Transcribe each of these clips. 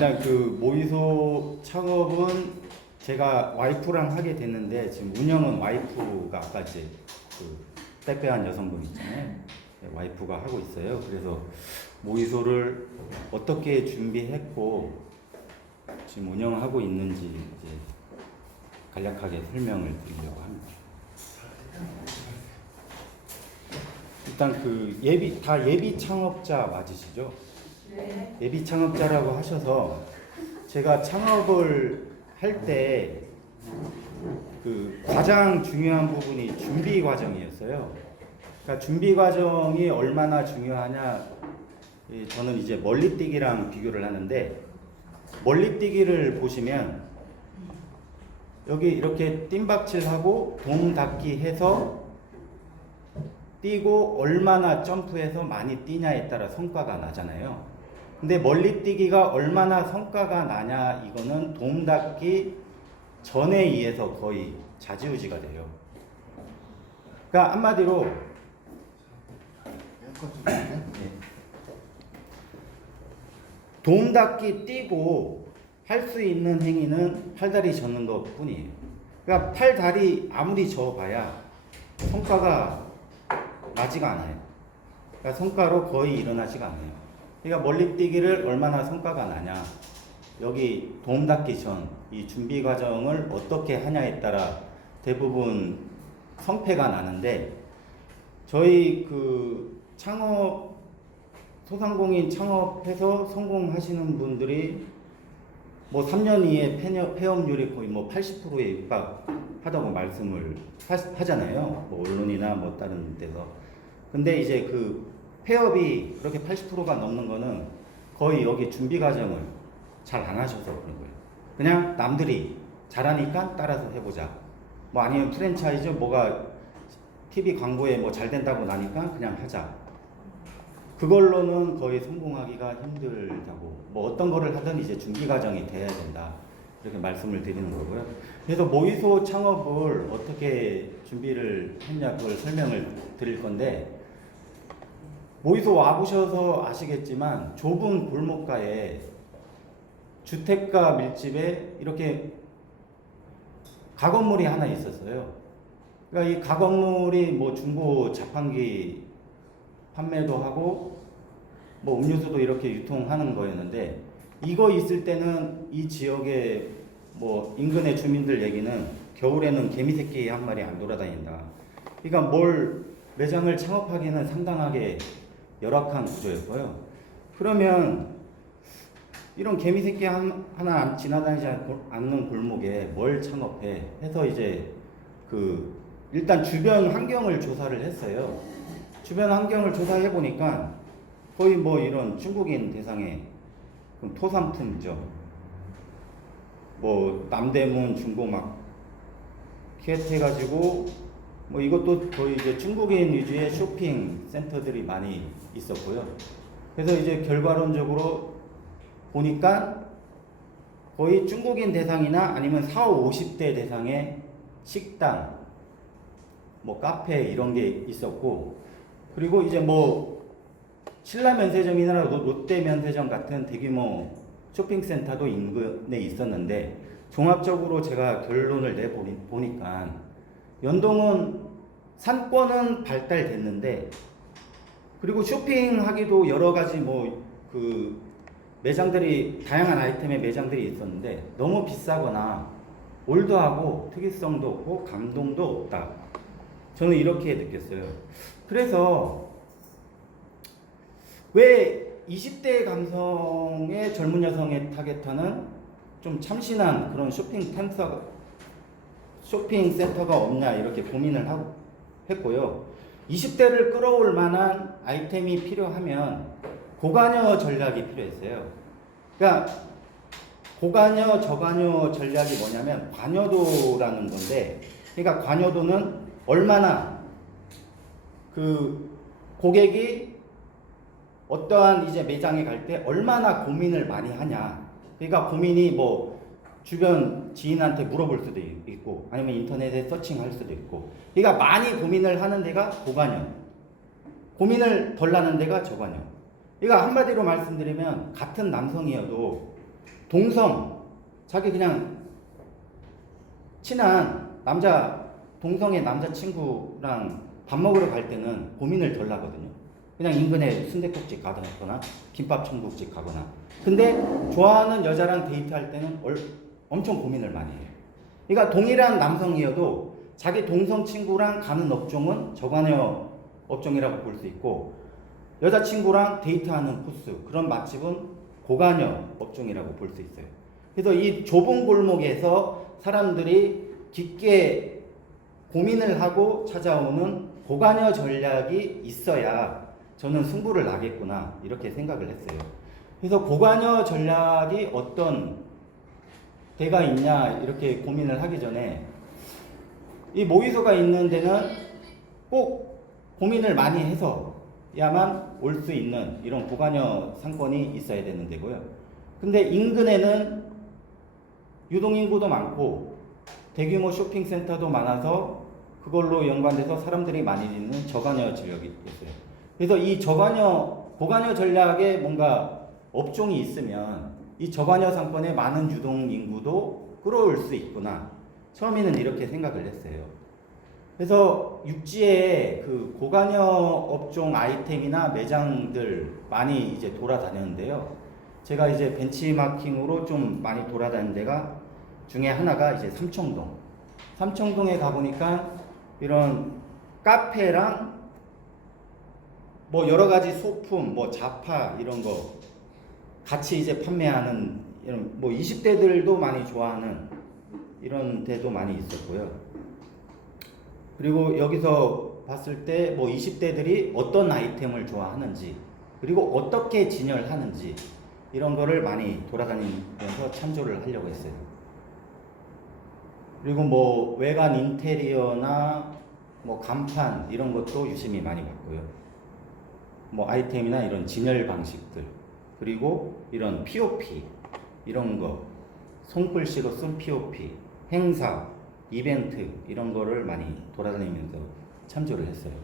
일단 그 모이소 창업은 제가 와이프랑 하게 됐는데 지금 운영은 와이프가 아까 이제 그 빼빼한 여성분 있잖아요. 네, 와이프가 하고 있어요. 그래서 모이소를 어떻게 준비했고 지금 운영하고 있는지 이제 간략하게 설명을 드리려고 합니다. 일단 그 예비 창업자 맞으시죠? 네. 예비 창업자라고 하셔서 제가 창업을 할 때 그 가장 중요한 부분이 준비 과정이었어요. 그러니까 준비 과정이 얼마나 중요하냐, 저는 이제 멀리뛰기랑 비교를 하는데, 멀리뛰기를 보시면 여기 이렇게 뜀박질하고 돔 닫기 해서 뛰고 얼마나 점프해서 많이 뛰냐에 따라 성과가 나잖아요. 근데 멀리뛰기가 얼마나 성과가 나냐, 이거는 돔 닫기 전에 의해서 거의 좌지우지가 돼요. 그러니까 한마디로 돔 닫기 뛰고 할 수 있는 행위는 팔다리 젓는 것 뿐이에요. 그러니까 팔다리 아무리 저어봐야 성과가 나지가 않아요. 그러니까 성과로 거의 일어나지가 않아요. 그러니까 멀리뛰기를 얼마나 성과가 나냐, 여기 돔 닫기 전 이 준비 과정을 어떻게 하냐에 따라 대부분 성패가 나는데, 저희 그 창업 소상공인 창업해서 성공하시는 분들이 뭐 3년 이에 폐업률이 거의 뭐 80%에 육박하다고 말씀을 하잖아요. 뭐 언론이나 뭐 다른 데서. 근데 이제 그 폐업이 그렇게 80%가 넘는 거는 거의 여기 준비 과정을 잘 안 하셔서 그런 거예요. 그냥 남들이 잘하니까 따라서 해보자. 뭐 아니면 프랜차이즈 뭐가 TV 광고에 뭐 잘 된다고 나니까 그냥 하자. 그걸로는 거의 성공하기가 힘들다고. 뭐 어떤 거를 하든 이제 준비 과정이 돼야 된다, 이렇게 말씀을 드리는 거고요. 그래서 모이소 창업을 어떻게 준비를 했냐, 그걸 설명을 드릴 건데, 모이소 와보셔서 아시겠지만 좁은 골목가에 주택가 밀집에 이렇게 가건물이 하나 있었어요. 그러니까 이 가건물이 뭐 중고 자판기 판매도 하고 뭐 음료수도 이렇게 유통하는 거였는데, 이거 있을 때는 이 지역의 뭐 인근의 주민들 얘기는 겨울에는 개미새끼 한 마리 안 돌아다닌다. 그러니까 매장을 창업하기는 상당하게 열악한 구조였고요. 그러면 이런 개미새끼 하나 안 지나다니지 않는 골목에 뭘 창업해 해서 이제 일단 주변 환경을 조사를 했어요. 주변 환경을 조사해 보니까 거의 뭐 이런 중국인 대상의 토산품점, 뭐 남대문 중고마켓 해가지고 뭐 이것도 거의 이제 중국인 위주의 쇼핑 센터들이 많이 있었고요. 그래서 이제 결과론적으로 보니까 거의 중국인 대상이나 아니면 40, 50대 대상의 식당, 뭐 카페 이런 게 있었고, 그리고 이제 뭐 신라면세점이나 롯데면세점 같은 대규모 쇼핑센터도 인근에 있었는데, 종합적으로 제가 결론을 내보니까 연동은 상권은 발달됐는데, 그리고 쇼핑하기도 여러 가지 매장들이, 다양한 아이템의 매장들이 있었는데 너무 비싸거나 올드하고 특이성도 없고 감동도 없다. 저는 이렇게 느꼈어요. 그래서 왜 20대 감성의 젊은 여성의 타겟하는 좀 참신한 그런 쇼핑센터가 없냐, 이렇게 고민을 했고요. 20대를 끌어올 만한 아이템이 필요하면 고관여 전략이 필요했어요. 그러니까 고관여, 저관여 전략이 뭐냐면 관여도라는 건데, 그러니까 관여도는 얼마나 그 고객이 어떠한 이제 매장에 갈 때 얼마나 고민을 많이 하냐. 그러니까 고민이 뭐 주변 지인한테 물어볼 수도 있고 아니면 인터넷에 서칭할 수도 있고, 그러니까 많이 고민을 하는 데가 고관여, 고민을 덜 하는 데가 저관여. 그러니까 한마디로 말씀드리면 같은 남성이어도 동성, 자기 그냥 친한 동성의 남자친구랑 밥 먹으러 갈 때는 고민을 덜 하거든요. 그냥 인근에 순댓국집 가거나 김밥 천국집 가거나. 근데 좋아하는 여자랑 데이트할 때는 엄청 고민을 많이 해요. 그러니까 동일한 남성이어도 자기 동성 친구랑 가는 업종은 저관여 업종이라고 볼 수 있고, 여자친구랑 데이트하는 코스, 그런 맛집은 고관여 업종이라고 볼 수 있어요. 그래서 이 좁은 골목에서 사람들이 깊게 고민을 하고 찾아오는 고관여 전략이 있어야 저는 승부를 나겠구나, 이렇게 생각을 했어요. 그래서 고관여 전략이 어떤 데가 있냐 이렇게 고민을 하기 전에, 이 모의소가 있는 데는 꼭 고민을 많이 해서야만 올 수 있는 이런 고관여 상권이 있어야 되는 데고요. 근데 인근에는 유동인구도 많고 대규모 쇼핑센터도 많아서 그걸로 연관돼서 사람들이 많이 있는 저관여 전략이 있어요. 그래서 이 고관여 전략에 뭔가 업종이 있으면 이 저관여 상권에 많은 유동인구도 끌어올 수 있구나, 처음에는 이렇게 생각을 했어요. 그래서 육지에 그 고관여 업종 아이템이나 매장들 많이 이제 돌아다녔는데요. 제가 이제 벤치마킹으로 좀 많이 돌아다닌 데가 중에 하나가 이제 삼청동. 삼청동에 가보니까 이런 카페랑 뭐 여러 가지 소품, 뭐 자파 이런 거 같이 이제 판매하는 이런 뭐 20대들도 많이 좋아하는 이런 데도 많이 있었고요. 그리고 여기서 봤을 때 뭐 20대들이 어떤 아이템을 좋아하는지, 그리고 어떻게 진열하는지 이런 거를 많이 돌아다니면서 참조를 하려고 했어요. 그리고 뭐 외관 인테리어나 뭐 간판 이런 것도 유심히 많이 봤고요. 뭐 아이템이나 이런 진열 방식들, 그리고 이런 POP 이런 거, 손글씨로 쓴 POP, 행사, 이벤트 이런 거를 많이 돌아다니면서 참조를 했어요.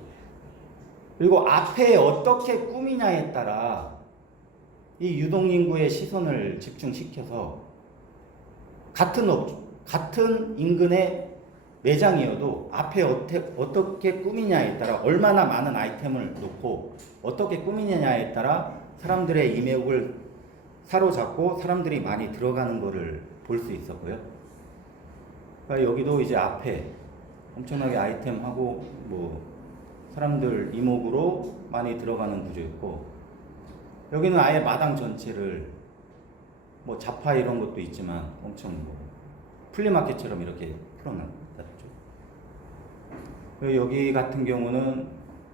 그리고 앞에 어떻게 꾸미냐에 따라 이 유동인구의 시선을 집중시켜서 같은 인근의 매장이어도 앞에 어떻게 꾸미냐에 따라, 얼마나 많은 아이템을 놓고 어떻게 꾸미냐에 따라 사람들의 이목을 사로잡고 사람들이 많이 들어가는 거를 볼 수 있었고요. 그러니까 여기도 이제 앞에 엄청나게 아이템하고 뭐 사람들 이목으로 많이 들어가는 구조였고, 여기는 아예 마당 전체를 뭐 자파 이런 것도 있지만 엄청 뭐 플리마켓처럼 이렇게 풀어놨죠. 여기 같은 경우는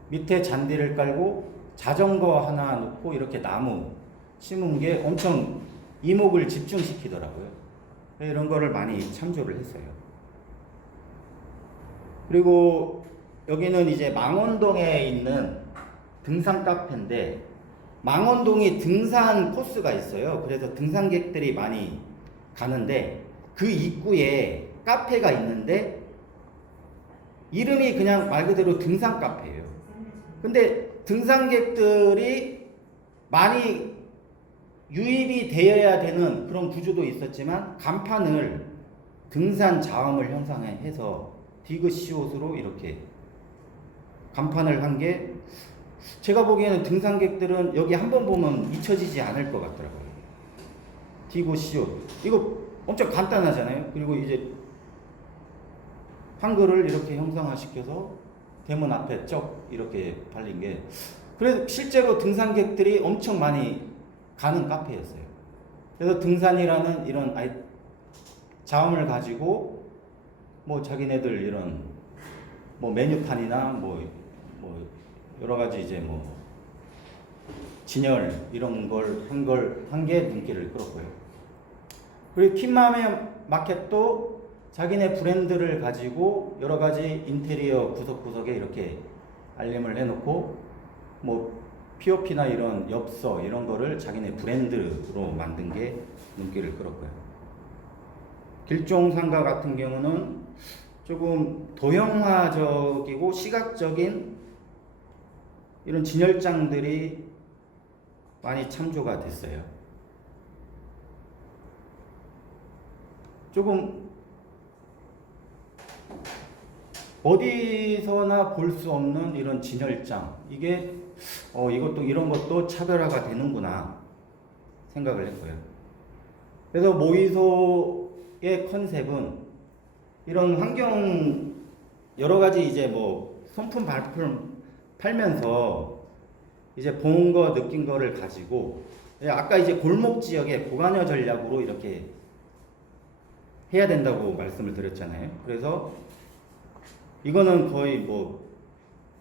밑에 잔디를 깔고 자전거 하나 놓고 이렇게 나무 심은 게 엄청 이목을 집중시키더라고요. 이런 거를 많이 참조를 했어요. 그리고 여기는 이제 망원동에 있는 등산 카페인데, 망원동이 등산 코스가 있어요. 그래서 등산객들이 많이 가는데 그 입구에 카페가 있는데 이름이 그냥 말 그대로 등산 카페예요. 근데 등산객들이 많이 유입이 되어야 되는 그런 구조도 있었지만, 간판을 등산 자음을 형상해서 디귿시옷으로 이렇게 간판을 한 게, 제가 보기에는 등산객들은 여기 한번 보면 잊혀지지 않을 것 같더라고요. 디귿시옷, 이거 엄청 간단하잖아요. 그리고 이제 한글을 이렇게 형상화시켜서 대문 앞에 쩍 이렇게 발린 게, 그래서 실제로 등산객들이 엄청 많이 가는 카페였어요. 그래서 등산이라는 이런 자음을 가지고 뭐 자기네들 이런 뭐 메뉴판이나 뭐 여러 가지 이제 뭐 진열 이런 걸 한 게 눈길을 끌었고요. 그리고 킴마메 마켓도 자기네 브랜드를 가지고 여러 가지 인테리어 구석구석에 이렇게 알림을 해놓고 뭐 POP나 이런 엽서 이런 거를 자기네 브랜드로 만든 게 눈길을 끌었고요. 길종상가 같은 경우는 조금 도형화적이고 시각적인 이런 진열장들이 많이 참조가 됐어요. 조금 어디서나 볼 수 없는 이런 진열장, 이게 이것도 이런 것도 차별화가 되는구나 생각을 했고요. 그래서 모이소의 컨셉은 이런 환경 여러 가지 이제 뭐 손품 발품 팔면서 이제 본 거 느낀 거를 가지고 아까 이제 골목 지역에 고관여 전략으로 이렇게 해야 된다고 말씀을 드렸잖아요. 그래서 이거는 거의 뭐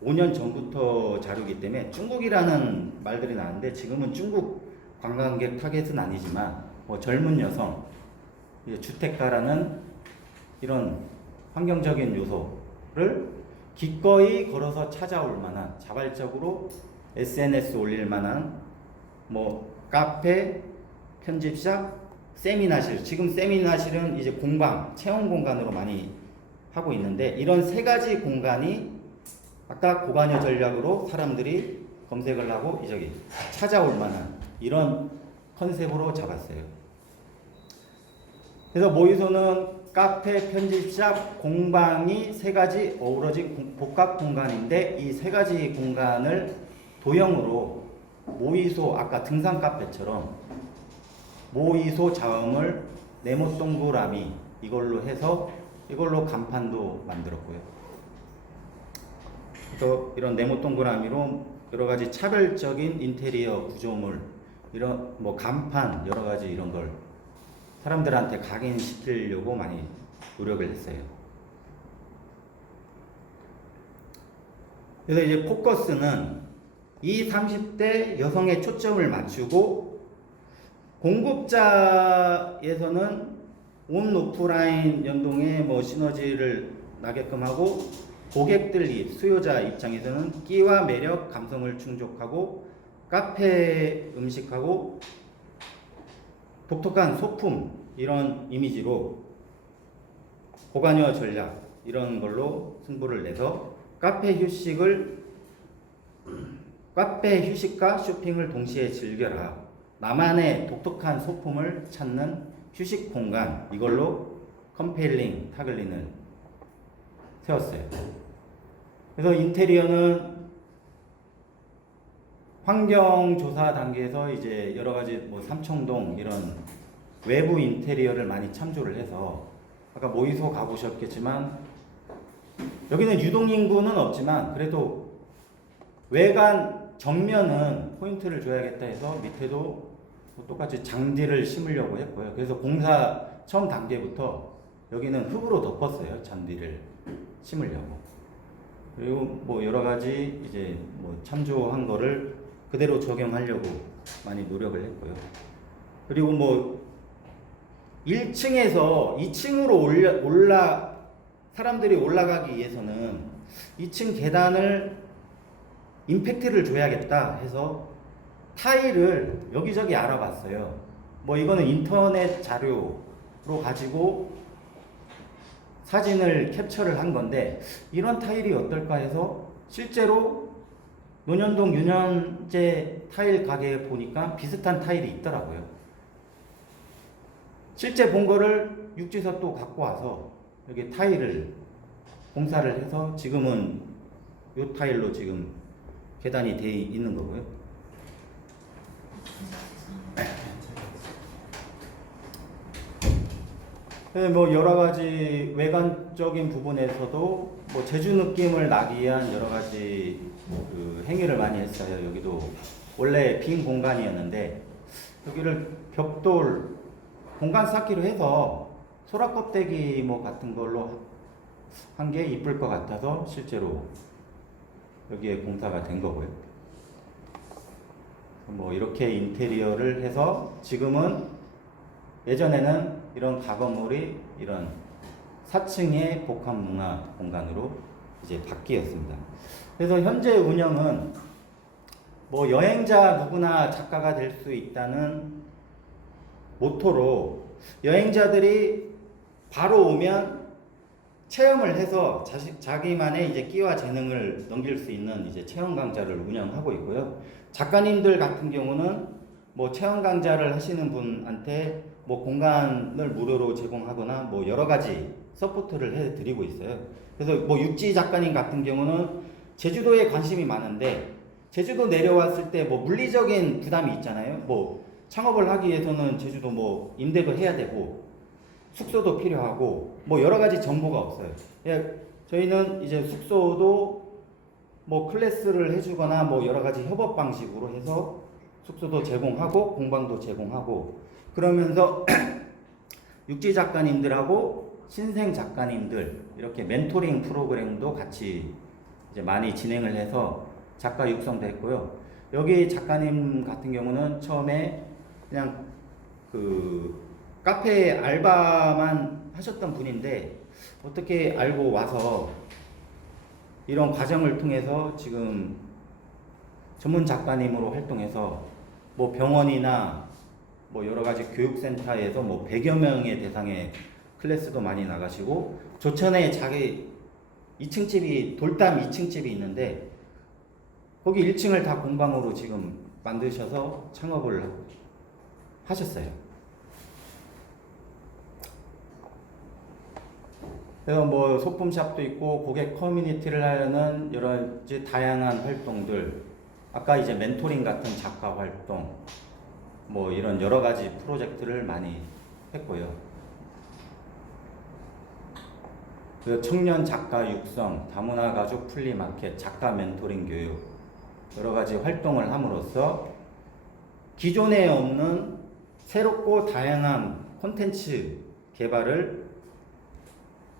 5년 전부터 자료이기 때문에 중국이라는 말들이 나는데 지금은 중국 관광객 타겟은 아니지만 뭐 젊은 여성, 주택가라는 이런 환경적인 요소를 기꺼이 걸어서 찾아올 만한 자발적으로 SNS 올릴 만한 뭐 카페, 편집샵, 세미나실. 지금 세미나실은 이제 공방, 체험 공간으로 많이 하고 있는데 이런 세 가지 공간이 아까 고관여 전략으로 사람들이 검색을 하고 저기 찾아올 만한 이런 컨셉으로 잡았어요. 그래서 모이소는 카페, 편집샵, 공방이 세 가지 어우러진 복합 공간인데 이 세 가지 공간을 도형으로 모이소 아까 등산 카페처럼 모이소 자음을 네모 동그라미 이걸로 해서 이걸로 간판도 만들었고요. 또 이런 네모 동그라미로 여러 가지 차별적인 인테리어 구조물 이런 뭐 간판 여러 가지 이런 걸 사람들한테 각인시키려고 많이 노력을 했어요. 그래서 이제 포커스는 20, 30대 여성의 초점을 맞추고 공급자에서는 온 오프라인 연동에 뭐 시너지를 나게끔 하고 고객들 수요자 입장에서는 끼와 매력, 감성을 충족하고 카페 음식하고 독특한 소품 이런 이미지로 고관여 전략 이런 걸로 승부를 내서 카페 휴식과 쇼핑을 동시에 즐겨라. 나만의 독특한 소품을 찾는 휴식 공간 이걸로 컴페일링 타글린을 세웠어요. 그래서 인테리어는 환경조사 단계에서 이제 여러 가지 뭐 삼청동 이런 외부 인테리어를 많이 참조를 해서 아까 모이소 가보셨겠지만 여기는 유동인구는 없지만 그래도 외관 정면은 포인트를 줘야겠다 해서 밑에도 똑같이 장디를 심으려고 했고요. 그래서 공사 처음 단계부터 여기는 흙으로 덮었어요. 잔디를 심으려고. 그리고 뭐 여러 가지 이제 뭐 참조한 거를 그대로 적용하려고 많이 노력을 했고요. 그리고 뭐 1층에서 2층으로 사람들이 올라가기 위해서는 2층 계단을 임팩트를 줘야겠다 해서 타일을 여기저기 알아봤어요. 뭐 이거는 인터넷 자료로 가지고 사진을 캡처를 한 건데 이런 타일이 어떨까 해서 실제로 논현동 윤현재 타일 가게에 보니까 비슷한 타일이 있더라고요. 실제 본 거를 육지서 또 갖고 와서 여기 타일을 공사를 해서 지금은 이 타일로 지금 계단이 돼 있는 거고요. 뭐 여러 가지 외관적인 부분에서도 뭐 제주 느낌을 나기 위한 여러 가지 그 행위를 많이 했어요. 여기도 원래 빈 공간이었는데 여기를 벽돌 공간 쌓기로 해서 소라 껍데기 뭐 같은 걸로 한 게 이쁠 것 같아서 실제로 여기에 공사가 된 거고요. 뭐 이렇게 인테리어를 해서 지금은 예전에는 이런 가건물이 이런 4층의 복합 문화 공간으로 이제 바뀌었습니다. 그래서 현재 운영은 뭐 여행자 누구나 작가가 될 수 있다는 모토로 여행자들이 바로 오면 체험을 해서 자기만의 이제 끼와 재능을 넘길 수 있는 이제 체험 강좌를 운영하고 있고요. 작가님들 같은 경우는 뭐 체험 강좌를 하시는 분한테 뭐 공간을 무료로 제공하거나 뭐 여러 가지 서포트를 해드리고 있어요. 그래서 뭐 육지 작가님 같은 경우는 제주도에 관심이 많은데 제주도 내려왔을 때 뭐 물리적인 부담이 있잖아요. 뭐 창업을 하기 위해서는 제주도 뭐 임대도 해야 되고 숙소도 필요하고 뭐 여러 가지 정보가 없어요. 예, 저희는 이제 숙소도 뭐 클래스를 해주거나 뭐 여러 가지 협업 방식으로 해서 숙소도 제공하고 공방도 제공하고 그러면서 육지 작가님들하고 신생 작가님들 이렇게 멘토링 프로그램도 같이 이제 많이 진행을 해서 작가 육성도 했고요. 여기 작가님 같은 경우는 처음에 그냥 그 카페 알바만 하셨던 분인데 어떻게 알고 와서 이런 과정을 통해서 지금 전문 작가님으로 활동해서 뭐 병원이나 뭐 여러 가지 교육센터에서 뭐 100여 명의 대상의 클래스도 많이 나가시고 조천에 자기 2층 집이 돌담 2층 집이 있는데 거기 1층을 다 공방으로 지금 만드셔서 창업을 하셨어요. 그래서 뭐 소품샵도 있고 고객 커뮤니티를 하려는 여러 가지 다양한 활동들, 아까 이제 멘토링 같은 작가 활동, 뭐 이런 여러 가지 프로젝트를 많이 했고요. 그 청년 작가 육성, 다문화 가족 플리마켓, 작가 멘토링 교육 여러 가지 활동을 함으로써 기존에 없는 새롭고 다양한 콘텐츠 개발을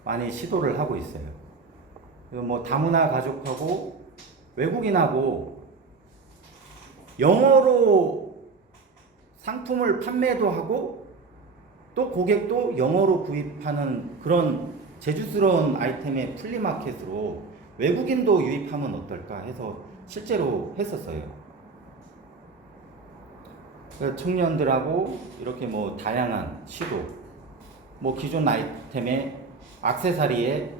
많이 시도를 하고 있어요. 뭐 다문화 가족하고 외국인하고 영어로 상품을 판매도 하고 또 고객도 영어로 구입하는 그런 제주스러운 아이템의 플리마켓으로 외국인도 유입하면 어떨까 해서 실제로 했었어요. 청년들하고 이렇게 뭐 다양한 시도, 뭐 기존 아이템의 액세서리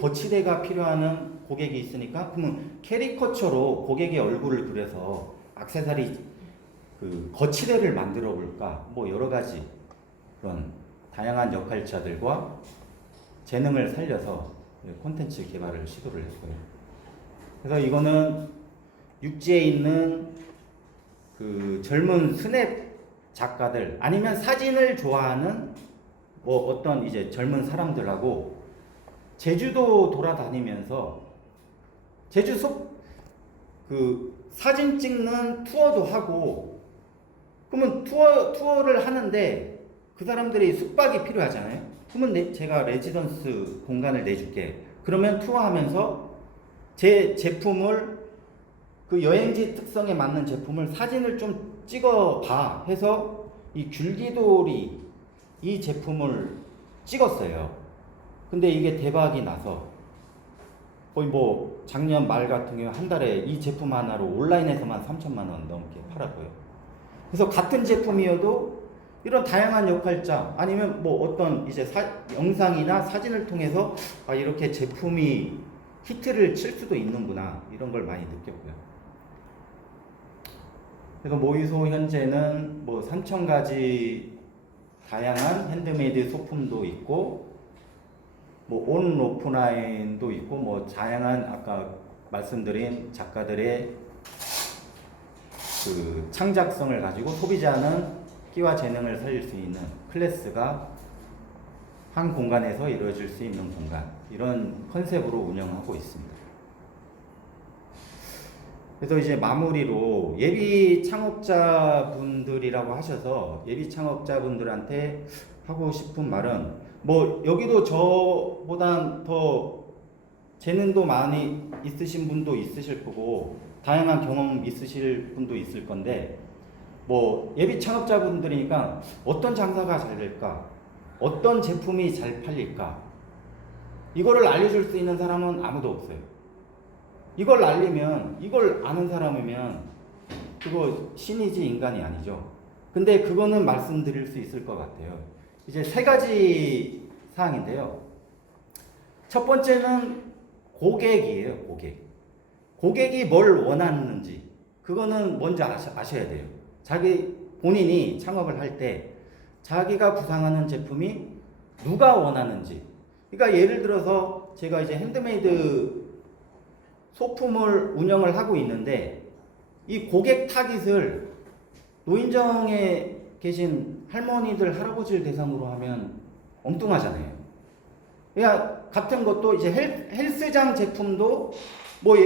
거치대가 필요한 고객이 있으니까 그러면 캐리커처로 고객의 얼굴을 그려서 액세서리 그 거치대를 만들어 볼까, 뭐 여러 가지 그런 다양한 역할자들과 재능을 살려서 콘텐츠 개발을 시도를 했고요. 그래서 이거는 육지에 있는 그 젊은 스냅 작가들 아니면 사진을 좋아하는 뭐 어떤 이제 젊은 사람들하고 제주도 돌아다니면서 제주 속 그 사진 찍는 투어도 하고 그러면 투어를 하는데 그 사람들이 숙박이 필요하잖아요. 그러면 제가 레지던스 공간을 내줄게. 그러면 투어하면서 제 제품을 그 여행지 특성에 맞는 제품을 사진을 좀 찍어봐 해서 이 귤기돌이 이 제품을 찍었어요. 근데 이게 대박이 나서 거의 뭐 작년 말 같은 경우 한 달에 이 제품 하나로 온라인에서만 3천만 원 넘게 팔았고요. 그래서 같은 제품이어도 이런 다양한 역할자 아니면 뭐 어떤 이제 영상이나 사진을 통해서 아 이렇게 제품이 히트를 칠 수도 있는구나 이런 걸 많이 느꼈고요. 그래서 모이소 현재는 뭐 3,000가지 다양한 핸드메이드 소품도 있고 뭐 온 오프라인도 있고 뭐 다양한 아까 말씀드린 작가들의 그 창작성을 가지고 소비자는 끼와 재능을 살릴 수 있는 클래스가 한 공간에서 이루어질 수 있는 공간, 이런 컨셉으로 운영하고 있습니다. 그래서 이제 마무리로 예비 창업자분들이라고 하셔서 예비 창업자분들한테 하고 싶은 말은 뭐 여기도 저보다 더 재능도 많이 있으신 분도 있으실 거고 다양한 경험 있으실 분도 있을 건데 뭐 예비 창업자분들이니까 어떤 장사가 잘 될까? 어떤 제품이 잘 팔릴까? 이거를 알려줄 수 있는 사람은 아무도 없어요. 이걸 알리면, 이걸 아는 사람이면 그거 신이지 인간이 아니죠. 근데 그거는 말씀드릴 수 있을 것 같아요. 이제 3가지 사항인데요. 첫 번째는 고객이에요, 고객. 고객이 뭘 원하는지 그거는 먼저 아셔야 돼요. 본인이 창업을 할 때 자기가 구상하는 제품이 누가 원하는지. 그러니까 예를 들어서 제가 이제 핸드메이드 소품을 운영을 하고 있는데 이 고객 타깃을 노인정에 계신 할머니들, 할아버지를 대상으로 하면 엉뚱하잖아요. 그러니까 같은 것도 이제 헬스장 제품도 뭐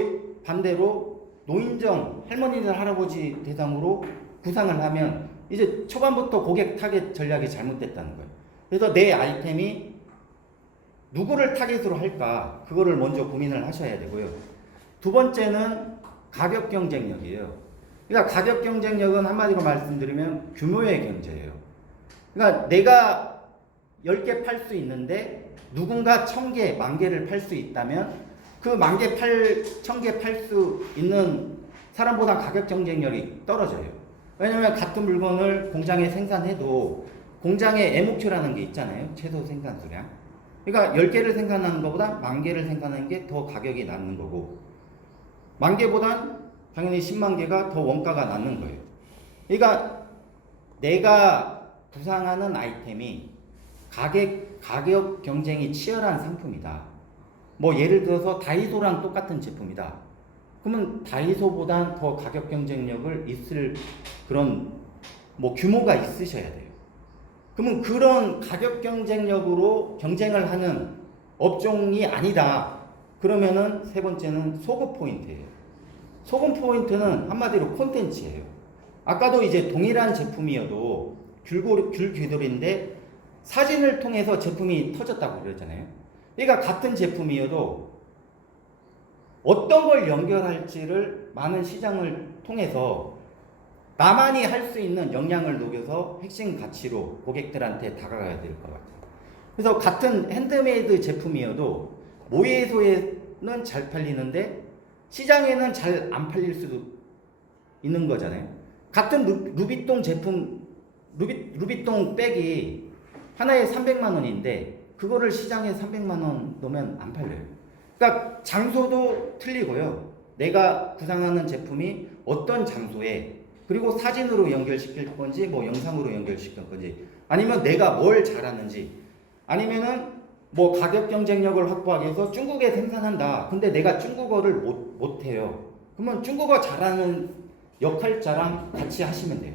반대로 노인정 할머니들, 할아버지 대상으로 구상을 하면 이제 초반부터 고객 타겟 전략이 잘못됐다는 거예요. 그래서 내 아이템이 누구를 타겟으로 할까? 그거를 먼저 고민을 하셔야 되고요. 두 번째는 가격 경쟁력이에요. 그러니까 가격 경쟁력은 한마디로 말씀드리면 규모의 경제예요. 그러니까 내가 10개 팔 수 있는데 누군가 1000개, 10,000개를 팔 수 있다면 그 10,000개, 1000개 팔 수 있는 사람보다 가격 경쟁력이 떨어져요. 왜냐면 같은 물건을 공장에 생산해도 공장의 애목표라는 게 있잖아요. 최소 생산 수량. 그러니까 10개를 생산하는 것보다 10,000개를 생산하는 게 더 가격이 낮는 거고 10,000개보단 당연히 10만 개가 더 원가가 낮는 거예요. 그러니까 내가 구상하는 아이템이 가격 경쟁이 치열한 상품이다. 뭐 예를 들어서 다이소랑 똑같은 제품이다. 그러면 다이소보단 더 가격 경쟁력을 있을 그런 뭐 규모가 있으셔야 돼요. 그러면 그런 가격 경쟁력으로 경쟁을 하는 업종이 아니다. 그러면은 세 번째는 소급 포인트예요. 소금 포인트는 한마디로 콘텐츠예요. 아까도 이제 동일한 제품이어도 귤귀돌인데 사진을 통해서 제품이 터졌다고 그랬잖아요. 그러니까 같은 제품이어도 어떤 걸 연결할지를 많은 시장을 통해서 나만이 할 수 있는 역량을 녹여서 핵심 가치로 고객들한테 다가가야 될 것 같아요. 그래서 같은 핸드메이드 제품이어도 모예소에는 잘 팔리는데 시장에는 잘 안 팔릴 수도 있는 거잖아요. 같은 루비통 제품, 루비통 백이 하나에 300만 원인데 그거를 시장에 300만 원 놓으면 안 팔려요. 그러니까 장소도 틀리고요. 내가 구상하는 제품이 어떤 장소에 그리고 사진으로 연결시킬 건지 뭐 영상으로 연결시킬 건지 아니면 내가 뭘 잘하는지 아니면은 뭐 가격 경쟁력을 확보하기 위해서 중국에 생산한다. 근데 내가 중국어를 못해요. 그러면 중국어 잘하는 역할자랑 같이 하시면 돼요.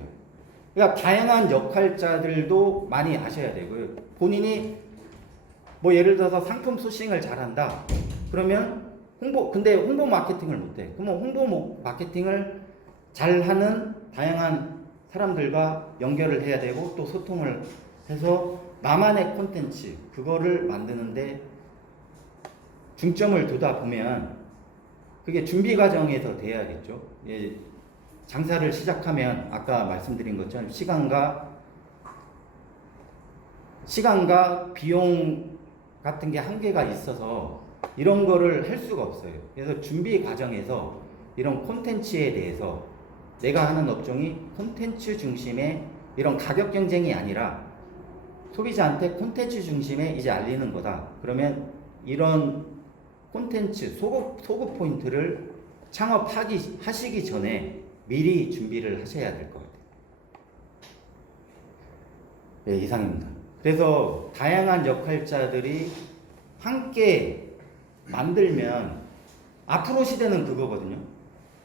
그러니까 다양한 역할자들도 많이 아셔야 되고요. 본인이 뭐 예를 들어서 상품 소싱을 잘한다. 그러면 근데 홍보 마케팅을 못해. 그러면 홍보 마케팅을 잘하는 다양한 사람들과 연결을 해야 되고 또 소통을 해서 나만의 콘텐츠 그거를 만드는데 중점을 두다 보면 그게 준비 과정에서 돼야겠죠. 예, 장사를 시작하면 아까 말씀드린 것처럼 시간과 비용 같은 게 한계가 있어서 이런 거를 할 수가 없어요. 그래서 준비 과정에서 이런 콘텐츠에 대해서 내가 하는 업종이 콘텐츠 중심의 이런 가격 경쟁이 아니라 소비자한테 콘텐츠 중심에 이제 알리는 거다. 그러면 이런 콘텐츠 소급 포인트를 하시기 전에 미리 준비를 하셔야 될 것 같아요. 네, 이상입니다. 그래서 다양한 역할자들이 함께 만들면 앞으로 시대는 그거거든요.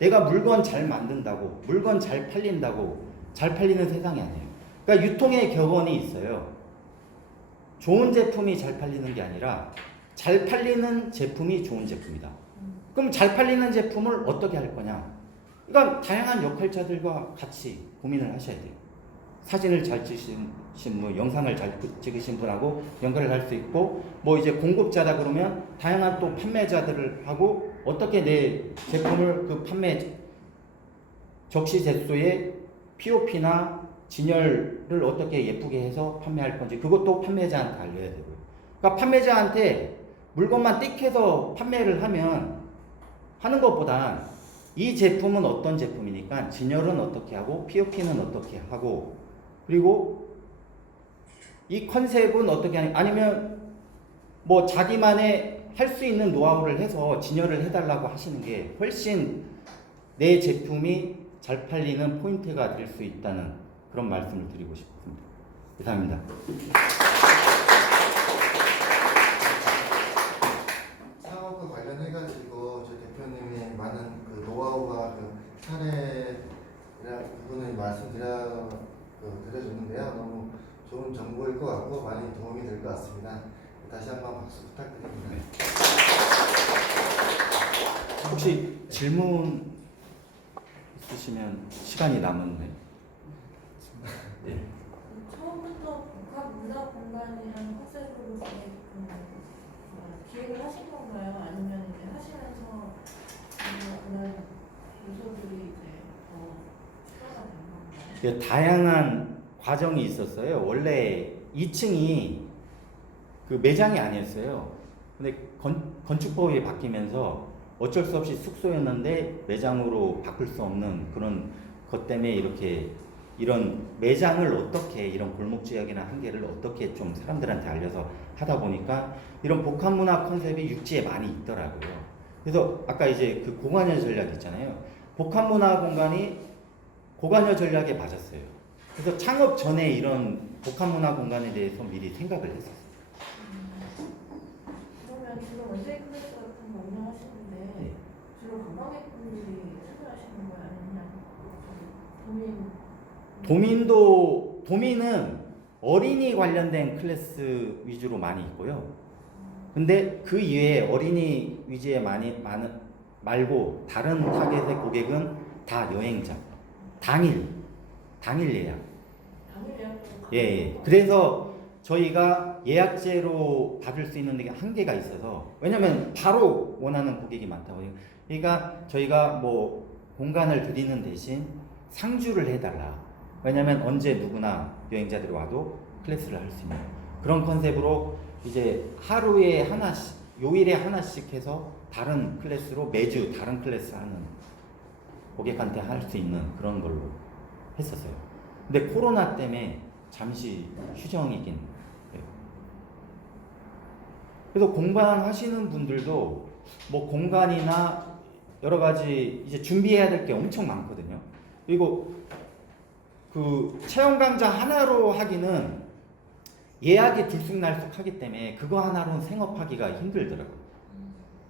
내가 물건 잘 만든다고, 물건 잘 팔린다고 잘 팔리는 세상이 아니에요. 그러니까 유통의 격언이 있어요. 좋은 제품이 잘 팔리는 게 아니라 잘 팔리는 제품이 좋은 제품이다. 그럼 잘 팔리는 제품을 어떻게 할 거냐? 그러니까 다양한 역할자들과 같이 고민을 하셔야 돼요. 사진을 잘 찍으신 분, 영상을 잘 찍으신 분하고 연결을 할 수 있고, 뭐 이제 공급자다 그러면 다양한 또 판매자들을 하고 어떻게 내 제품을 그 판매 적시 제소에 POP나 진열을 어떻게 예쁘게 해서 판매할 건지 그것도 판매자한테 알려야 되고요. 그러니까 판매자한테 물건만 띡해서 판매를 하는 것보다 이 제품은 어떤 제품이니까 진열은 어떻게 하고 POP는 어떻게 하고 그리고 이 컨셉은 어떻게 하니 아니면 뭐 자기만의 할 수 있는 노하우를 해서 진열을 해달라고 하시는 게 훨씬 내 제품이 잘 팔리는 포인트가 될 수 있다는 그런 말씀을 드리고 싶습니다. 이상입니다. 사업과 관련해가지고 저 대표님이 많은 그 노하우와 그 사례랑 부분을 드려줬는데요. 너무 좋은 정보일 것 같고 많이 도움이 될 것 같습니다. 다시 한번 박수 부탁드립니다. 혹시 질문 있으시면 시간이 남았네. 네. 처음부터 복합 문화 공간이라는 컨셉으로 기획을 하신 건가요? 아니면 이제 하시면서 그런 요소들이 이제 추가가 된 건가요? 다양한 과정이 있었어요. 원래 2층이 그 매장이 아니었어요. 근데 건축법이 바뀌면서 어쩔 수 없이 숙소였는데 매장으로 바꿀 수 없는 그런 것 때문에 이렇게 이런 매장을 어떻게 이런 골목 지역이나 한계를 어떻게 좀 사람들한테 알려서 하다 보니까 이런 복합문화 컨셉이 육지에 많이 있더라고요. 그래서 아까 이제 그 고관여 전략 있잖아요. 복합문화 공간이 고관여 전략에 맞았어요. 그래서 창업 전에 이런 복합문화 공간에 대해서 미리 생각을 했었어요. 그러면 주로 원데이 클래스 같은 거 운영하시는데 네. 주로 관광객분들이 참여하시는 거예요? 아니면 도민은 어린이 관련된 클래스 위주로 많이 있고요. 근데 그 이외에 어린이 위주에 말고 다른 타겟의 고객은 다 여행자. 당일 예약. 당일 예약도 예. 그래서 저희가 예약제로 받을 수 있는 데 한계가 있어서, 왜냐면 바로 원하는 고객이 많다고. 그러니까 저희가 뭐 공간을 드리는 대신 상주를 해달라. 왜냐면 언제 누구나 여행자들이 와도 클래스를 할 수 있는 그런 컨셉으로 이제 하루에 하나씩, 요일에 하나씩 해서 다른 클래스로 매주 다른 클래스 하는 고객한테 할 수 있는 그런 걸로 했었어요. 근데 코로나 때문에 잠시 휴정이긴 해요. 그래서 공방 하시는 분들도 뭐 공간이나 여러 가지 이제 준비해야 될 게 엄청 많거든요. 그리고 그 체험 강좌 하나로 하기는 예약이 들쑥날쑥하기 때문에 그거 하나로는 생업하기가 힘들더라고요.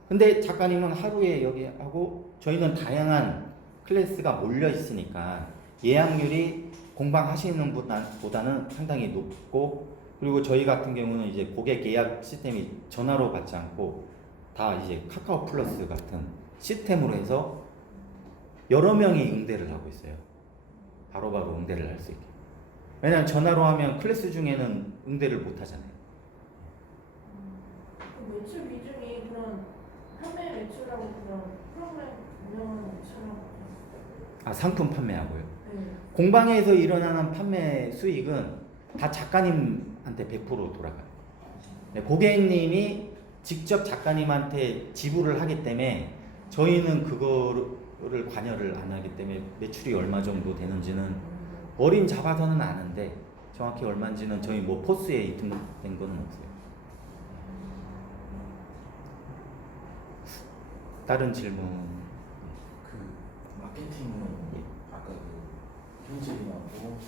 근데 작가님은 하루에 여기 하고 저희는 다양한 클래스가 몰려 있으니까 예약률이 공방 하시는 분보다는 상당히 높고, 그리고 저희 같은 경우는 이제 고객 예약 시스템이 전화로 받지 않고 다 이제 카카오 플러스 같은 시스템으로 해서 여러 명이 응대를 하고 있어요. 바로바로 응대를 할 수 있게. 왜냐면 전화로 하면 클래스 중에는 응대를 못 하잖아요. 그 매출 비중이 그런 판매 매출하고 그런 프로그램 운영하는 매출하고 상품 판매하고요. 네. 공방에서 일어나는 판매 수익은 다 작가님한테 100% 돌아가요. 네, 고객님이 직접 작가님한테 지불을 하기 때문에 저희는 그거를 관여를 안 하기 때문에 매출이 얼마 정도 되는지는 어림 잡아서는 아는데 정확히 얼마인지는 저희 뭐 포스에 등록된 거는 없어요. 다른 질문. 그 마케팅은 아까 그 현실이나고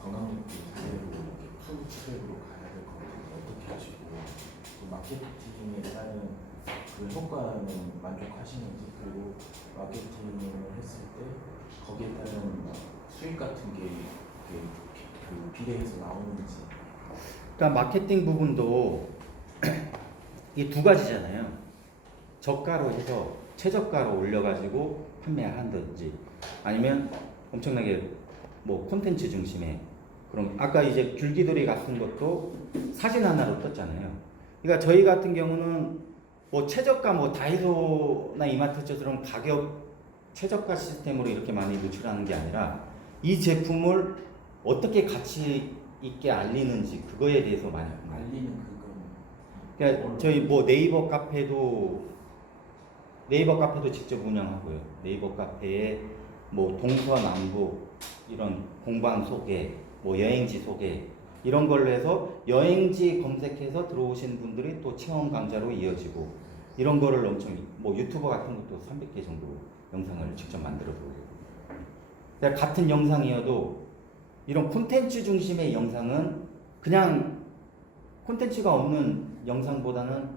관광객들 제대로 이렇게 풀 트랙으로 가야 될 것 같은데 어떻게 하시고 그 마케팅에 따른 그 효과는 만족하시는지, 그리고 마케팅을 했을 때 거기에 따른 수익 같은 게 그 비례해서 나오는지. 그러니까 마케팅 부분도 이 두 가지잖아요. 저가로 해서 최저가로 올려가지고 판매한다든지, 아니면 엄청나게 뭐 콘텐츠 중심의 그런, 아까 이제 귤기돌이 같은 것도 사진 하나로 떴잖아요. 그러니까 저희 같은 경우는 뭐 최저가, 뭐 다이소나 이마트처럼 가격 최저가 시스템으로 이렇게 많이 노출하는 게 아니라 이 제품을 어떻게 가치 있게 알리는지 그거에 대해서 많이 알리는 그건. 그러니까 저희 뭐 네이버 카페도 직접 운영하고요. 네이버 카페에 뭐 동서남북 이런 공방 소개, 뭐 여행지 소개 이런 걸로 해서 여행지 검색해서 들어오신 분들이 또 체험 강좌로 이어지고, 이런 거를 엄청, 뭐 유튜버 같은 것도 300개 정도 영상을 직접 만들어서, 그러니까 같은 영상이어도 이런 콘텐츠 중심의 영상은 그냥 콘텐츠가 없는 영상보다는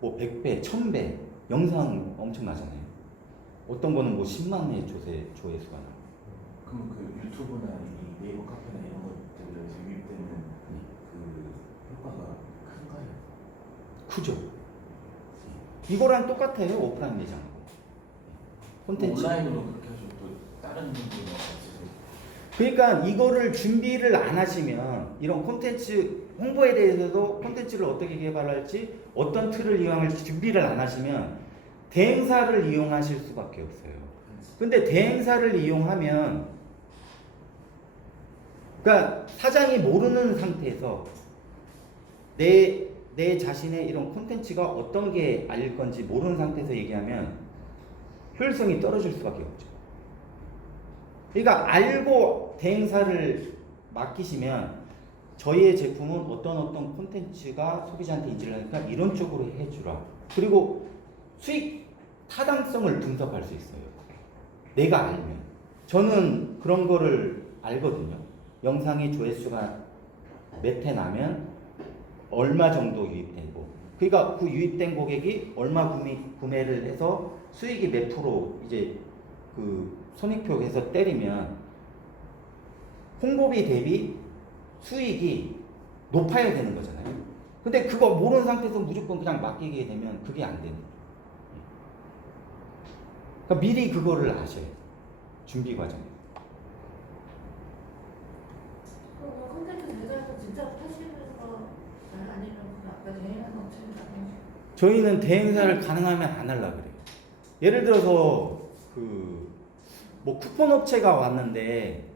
뭐 100배, 1000배 영상 엄청나잖아요. 어떤 거는 뭐 10만 회 조회수가 나요. 그럼 그 유튜브나 이 네이버 카페나 이런 것들에서 유입되는 그 효과가 큰가요? 크죠. 이거랑 똑같아요. 오프라인 매장. 콘텐츠. 온라인으로 그렇게 하셔도 또 다른 분들이랑 같이 그러니까 이거를 준비를 안 하시면 이런 콘텐츠 홍보에 대해서도 콘텐츠를 어떻게 개발할지 어떤 틀을 이용할지 준비를 안 하시면 대행사를 이용하실 수밖에 없어요. 근데 대행사를 이용하면 그러니까 사장이 모르는 상태에서 내 자신의 이런 콘텐츠가 어떤 게 알릴 건지 모르는 상태에서 얘기하면 효율성이 떨어질 수밖에 없죠. 그러니까 알고 대행사를 맡기시면 저희의 제품은 어떤 콘텐츠가 소비자한테 인지를 하니까 이런 쪽으로 해주라. 그리고 수익 타당성을 분석할 수 있어요. 내가 알면. 저는 그런 거를 알거든요. 영상의 조회수가 몇 회 나면 얼마 정도 유입되고, 그러니까 그 유입된 고객이 얼마 구매를 해서 수익이 몇 프로 이제 그 손익표에서 때리면 홍보비 대비 수익이 높아야 되는 거잖아요. 근데 그거 모르는 상태에서 무조건 그냥 맡기게 되면 그게 안 되는 거예요. 그러니까 미리 그거를 아셔야 돼요. 준비 과정에. 그럼 콘텐츠 제작해서 진짜 파시면서 아니면 아까 대행하는 업체를 저희는 대행사를 가능하면 안 하려고 그래요. 예를 들어서 뭐 쿠폰 업체가 왔는데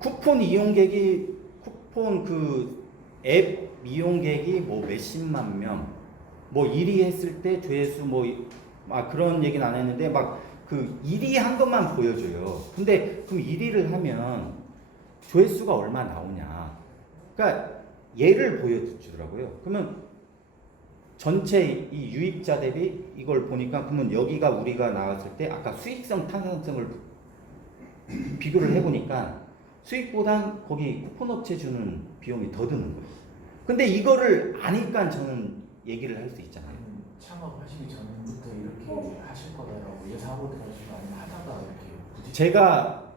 쿠폰 이용객이 쿠폰 그 앱 이용객이 뭐 몇십만 명, 뭐 1위 했을 때 조회수 뭐 그런 얘기는 안 했는데 막 그 1위 한 것만 보여줘요. 근데 그럼 1위를 하면 조회수가 얼마 나오냐? 그러니까 얘를 보여주더라고요. 그러면 전체 이 유입자 대비 이걸 보니까 그러면 여기가 우리가 나왔을 때 아까 수익성 타산성을 비교를 해보니까 수익보단 거기 쿠폰업체 주는 비용이 더 드는 거예요. 근데 이거를 아니까 저는 얘기를 할 수 있잖아요. 창업하시기 전부터 이렇게 하실 거다라고 예상하고 들어가시고 아니면 하다가 이렇게 부딪히고 제가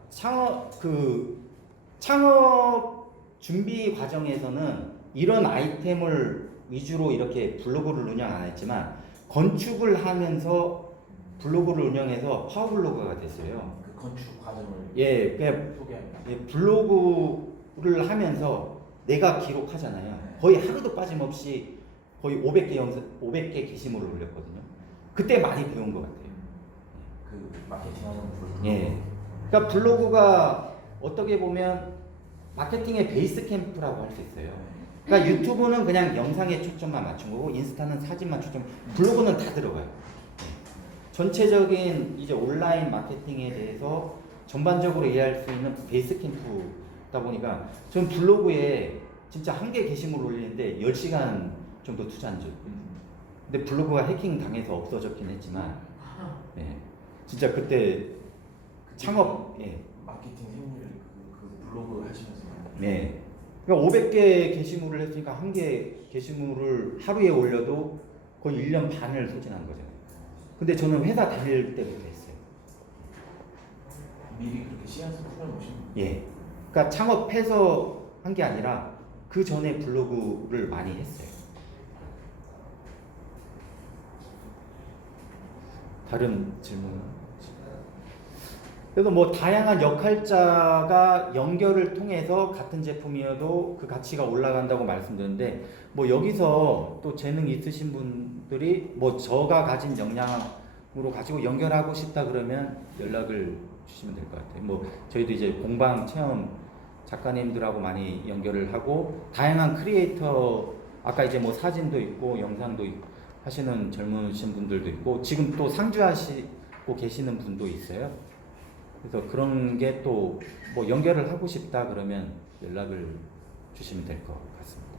창업 준비 과정에서는 이런 아이템을 위주로 이렇게 블로그를 운영 안 했지만 건축을 하면서 블로그를 운영해서 파워블로거가 됐어요. 그 건축 과정을 그냥 소개합니다. 블로그를 하면서 내가 기록하잖아요. 거의 하루도 빠짐없이 거의 500개 게시물을 올렸거든요. 그때 많이 배운 것 같아요. 그 마케팅하는 블로그. 그러니까 블로그가 어떻게 보면 마케팅의 베이스 캠프라고 할 수 있어요. 그러니까 유튜브는 그냥 영상에 초점만 맞춘 거고 인스타는 사진만 초점, 블로그는 다 들어가요. 전체적인 이제 온라인 마케팅에 대해서 전반적으로 이해할 수 있는 베이스 캠프다 보니까 저는 블로그에 진짜 한 개 게시물 올리는데 10시간 정도 투자한 적. 근데 블로그가 해킹 당해서 없어졌긴 했지만, 진짜 그때 창업, 마케팅 생일 그 블로그 하시면서 그러니까 500개 게시물을 했으니까 한 개 게시물을 하루에 올려도 거의 1년 반을 소진한 거잖아요. 근데 저는 회사 다닐 때부터 했어요. 미리 그렇게 씨앗을 풀어놓으신 그러니까 창업해서 한 게 아니라 그 전에 블로그를 많이 했어요. 다른 질문? 그래서 뭐 다양한 역할자가 연결을 통해서 같은 제품이어도 그 가치가 올라간다고 말씀드렸는데, 뭐 여기서 또 재능 있으신 분들이 뭐 저가 가진 역량으로 가지고 연결하고 싶다 그러면 연락을 주시면 될 것 같아요. 뭐 저희도 이제 공방 체험 작가님들하고 많이 연결을 하고, 다양한 크리에이터, 아까 이제 뭐 사진도 있고 영상도 있고 하시는 젊으신 분들도 있고, 지금 또 상주하시고 계시는 분도 있어요. 그래서 그런 게 또 뭐 연결을 하고 싶다 그러면 연락을 주시면 될 것 같습니다.